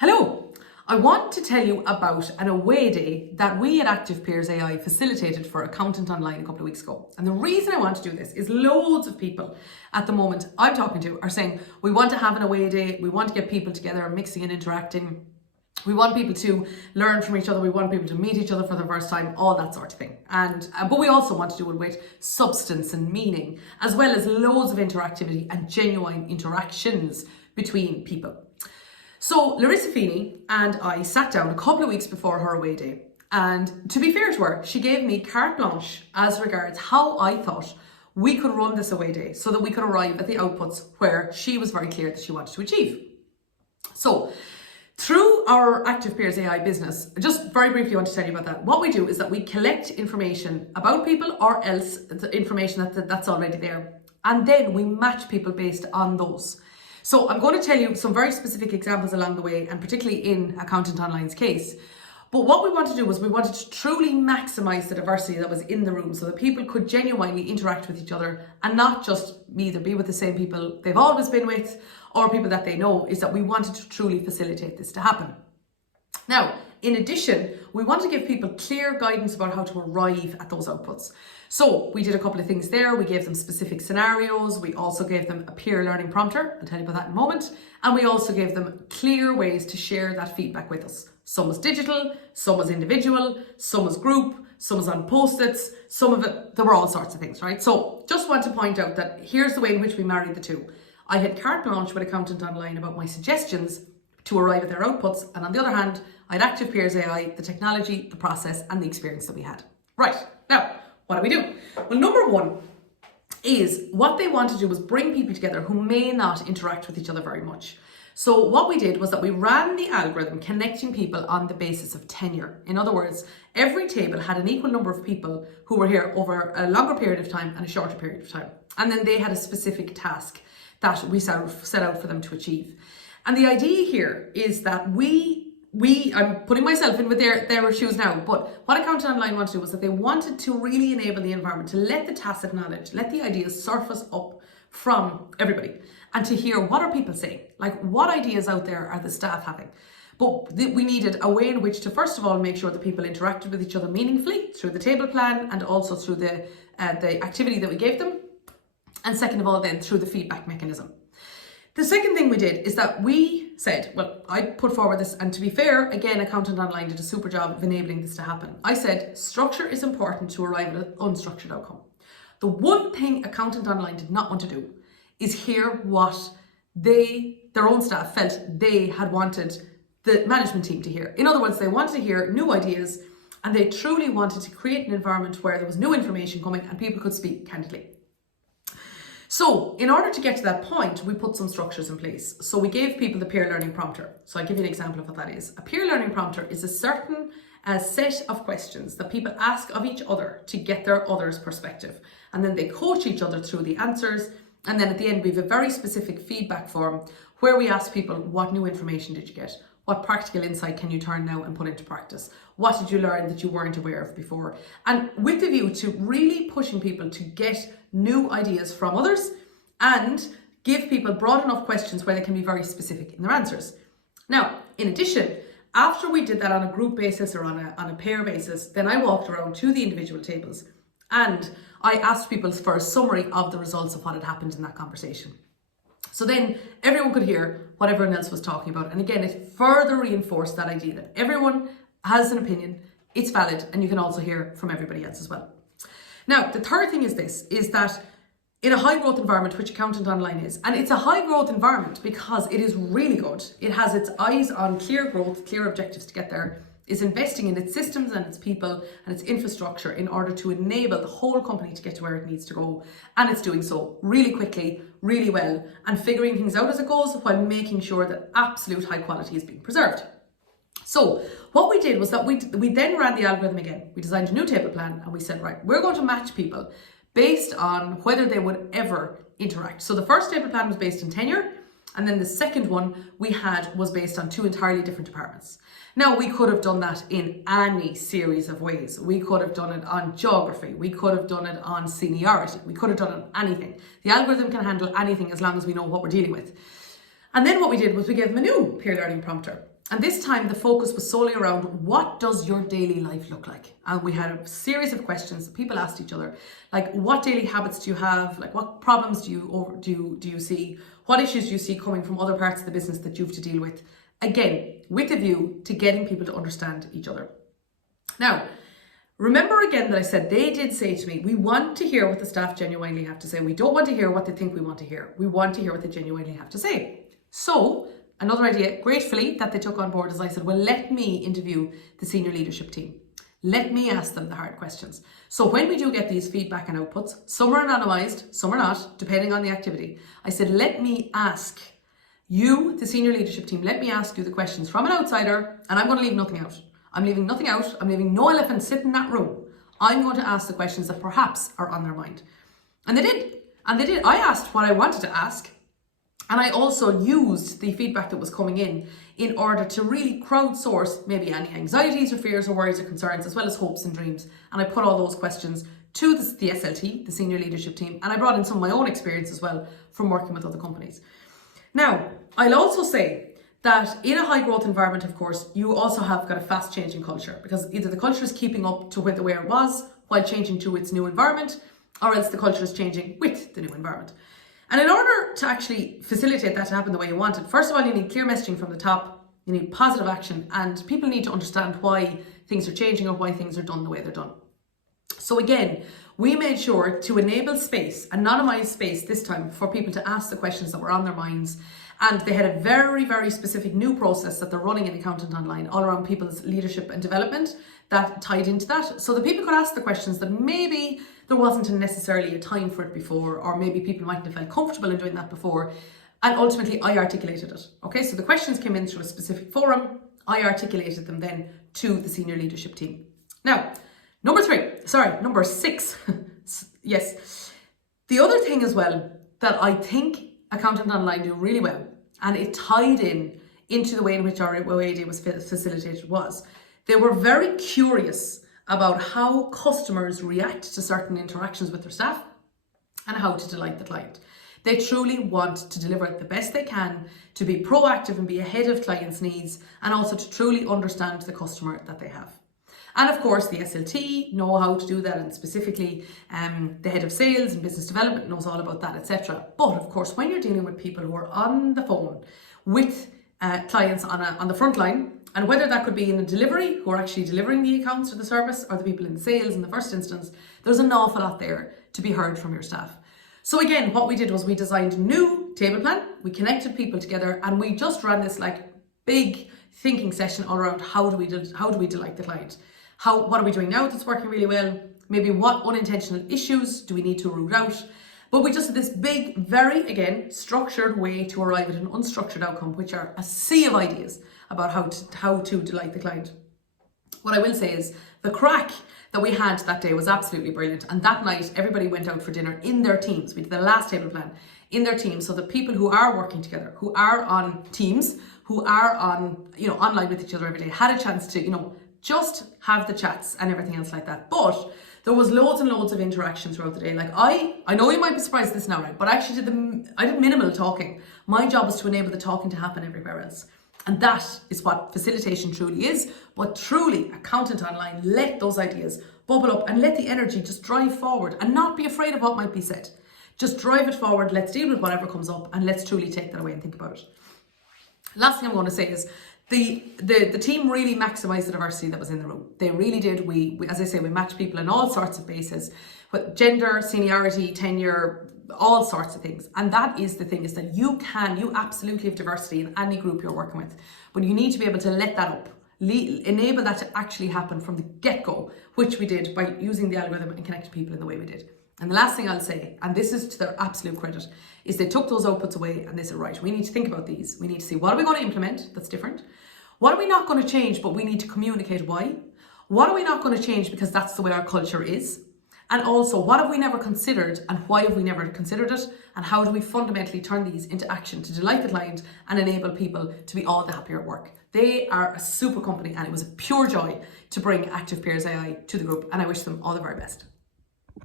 Hello! I want to tell you about an away day that we at Active Peers AI facilitated for Accountant Online a couple of weeks ago. And the reason I want to do this is loads of people at the moment I'm talking to are saying, we want to have an away day, we want to get people together mixing and interacting, we want people to learn from each other, we want people to meet each other for the first time, all that sort of thing. But we also want to do it with substance and meaning, as well as loads of interactivity and genuine interactions between people. So Larissa Feeney and I sat down a couple of weeks before her away day, and to be fair to her, she gave me carte blanche as regards how I thought we could run this away day so that we could arrive at the outputs where she was very clear that she wanted to achieve. So through our Active Peers AI business, just very briefly I want to tell you about that. What we do is that we collect information about people or else the information that's already there, and then we match people based on those. So I'm going to tell you some very specific examples along the way, and particularly in Accountant Online's case. But what we wanted to do was we wanted to truly maximize the diversity that was in the room so that people could genuinely interact with each other and not just either be with the same people they've always been with or people that they know. Is that we wanted to truly facilitate this to happen. Now, in addition, we want to give people clear guidance about how to arrive at those outputs. So we did a couple of things there. We gave them specific scenarios. We also gave them a peer learning prompter. I'll tell you about that in a moment. And we also gave them clear ways to share that feedback with us. Some was digital, some was individual, some was group, some was on post-its, some of it, there were all sorts of things, right? So just want to point out that here's the way in which we married the two. I had carte blanche with Accountant Online about my suggestions to arrive at their outputs, and on the other hand, I had Active Peers AI, the technology, the process, and the experience that we had. Right, now, what do we do? Well, number one is what they want to do was bring people together who may not interact with each other very much. So what we did was that we ran the algorithm connecting people on the basis of tenure. In other words, every table had an equal number of people who were here over a longer period of time and a shorter period of time. And then they had a specific task that we set out for them to achieve. And the idea here is that I'm putting myself in with their shoes now, but what Accountant Online wanted to do was that they wanted to really enable the environment to let the tacit knowledge, let the ideas surface up from everybody and to hear what are people saying, like what ideas out there are the staff having. But we needed a way in which to first of all make sure that people interacted with each other meaningfully through the table plan and also through the activity that we gave them, and second of all then through the feedback mechanism. The second thing we did is that we said, well, I put forward this, and to be fair, again, Accountant Online did a super job of enabling this to happen. I said, structure is important to arrive at an unstructured outcome. The one thing Accountant Online did not want to do is hear what their own staff felt they had wanted the management team to hear. In other words, they wanted to hear new ideas, and they truly wanted to create an environment where there was new information coming and people could speak candidly. So in order to get to that point, we put some structures in place. So we gave people the peer learning prompter. So I'll give you an example of what that is. A peer learning prompter is a certain set of questions that people ask of each other to get their other's perspective. And then they coach each other through the answers. And then at the end, we have a very specific feedback form where we ask people, what new information did you get? What practical insight can you turn now and put into practice? What did you learn that you weren't aware of before? And with the view to really pushing people to get new ideas from others and give people broad enough questions where they can be very specific in their answers. Now, in addition, after we did that on a group basis or on a pair basis, then I walked around to the individual tables and I asked people for a summary of the results of what had happened in that conversation. So then everyone could hear what everyone else was talking about. And again, it further reinforced that idea that everyone has an opinion, it's valid, and you can also hear from everybody else as well. Now, the third thing is this, is that in a high growth environment, which Accountant Online is, and it's a high growth environment because it is really good. It has its eyes on clear growth, clear objectives to get there, is investing in its systems and its people and its infrastructure in order to enable the whole company to get to where it needs to go. And it's doing so really quickly, really well, and figuring things out as it goes while making sure that absolute high quality is being preserved. So what we did was that we then ran the algorithm again. We designed a new table plan and we said, right, we're going to match people based on whether they would ever interact. So the first table plan was based on tenure, and then the second one we had was based on two entirely different departments. Now, we could have done that in any series of ways. We could have done it on geography. We could have done it on seniority. We could have done it on anything. The algorithm can handle anything as long as we know what we're dealing with. And then what we did was we gave them a new peer learning prompter. And this time the focus was solely around, what does your daily life look like? And we had a series of questions that people asked each other, like, what daily habits do you have? Like, what problems do you see? What issues do you see coming from other parts of the business that you have to deal with? Again, with a view to getting people to understand each other. Now, remember again that I said they did say to me, we want to hear what the staff genuinely have to say. We don't want to hear what they think we want to hear. We want to hear what they genuinely have to say. So another idea, gratefully, that they took on board is I said, well, let me interview the senior leadership team. Let me ask them the hard questions. So when we do get these feedback and outputs, some are anonymized, some are not, depending on the activity. I said, let me ask you, the senior leadership team, let me ask you the questions from an outsider, and I'm going to leave nothing out. I'm leaving nothing out. I'm leaving no elephant sit in that room. I'm going to ask the questions that perhaps are on their mind. And they did. And they did. I asked what I wanted to ask. And I also used the feedback that was coming in order to really crowdsource maybe any anxieties or fears or worries or concerns, as well as hopes and dreams. And I put all those questions to the SLT, the senior leadership team, and I brought in some of my own experience as well from working with other companies. Now, I'll also say that in a high growth environment, of course, you also have got a fast changing culture, because either the culture is keeping up to where it was while changing to its new environment, or else the culture is changing with the new environment. And in order to actually facilitate that to happen the way you want it, first of all, you need clear messaging from the top, you need positive action, and people need to understand why things are changing or why things are done the way they're done. So again, we made sure to enable space, anonymized space this time, for people to ask the questions that were on their minds. And they had a very, very specific new process that they're running in Accountant Online all around people's leadership and development that tied into that. So that people could ask the questions that maybe there wasn't necessarily a time for it before, or maybe people mightn't have felt comfortable in doing that before. And ultimately, I articulated it. Okay, so the questions came in through a specific forum. I articulated them then to the senior leadership team. Now, number 6. Yes. The other thing as well that I think Accountant Online do really well, and it tied into the way in which our OAD was facilitated, was they were very curious about how customers react to certain interactions with their staff and how to delight the client. They truly want to deliver the best they can, to be proactive and be ahead of clients' needs, and also to truly understand the customer that they have. And of course, the SLT know how to do that, and specifically the head of sales and business development knows all about that, etc. But of course, when you're dealing with people who are on the phone with clients on the front line, and whether that could be in a delivery, who are actually delivering the accounts or the service, or the people in sales in the first instance, there's an awful lot there to be heard from your staff. So again, what we did was we designed a new table plan, we connected people together, and we just ran this like big thinking session all around how do we delight the client? What are we doing now that's working really well? Maybe what unintentional issues do we need to root out? But we just had this big, very, again, structured way to arrive at an unstructured outcome, which are a sea of ideas about how to delight the client. What I will say is the crack that we had that day was absolutely brilliant. And that night, everybody went out for dinner in their teams. We did the last table plan in their teams, so the people who are working together, who are on teams, who are on, online with each other every day, had a chance to, just have the chats and everything else like that. But there was loads and loads of interaction throughout the day. Like I know you might be surprised at this now, right? But I actually did minimal talking. My job was to enable the talking to happen everywhere else. And that is what facilitation truly is. But truly, Accountant Online, let those ideas bubble up and let the energy just drive forward and not be afraid of what might be said. Just drive it forward. Let's deal with whatever comes up, and let's truly take that away and think about it. Last thing I'm going to say is the team really maximized the diversity that was in the room. They really did. We as I say, we matched people on all sorts of bases, with gender, seniority, tenure, all sorts of things. And that is the thing, is that you absolutely have diversity in any group you're working with, but you need to be able to let that up, enable that to actually happen from the get-go, which we did by using the algorithm and connecting people in the way we did. And the last thing I'll say, and this is to their absolute credit, is they took those outputs away and they said, right, we need to think about these. We need to see, what are we going to implement that's different? What are we not going to change, but we need to communicate why? What are we not going to change because that's the way our culture is? And also, what have we never considered, and why have we never considered it? And how do we fundamentally turn these into action to delight the client and enable people to be all the happier at work? They are a super company, and it was a pure joy to bring Active Peers AI to the group, and I wish them all the very best.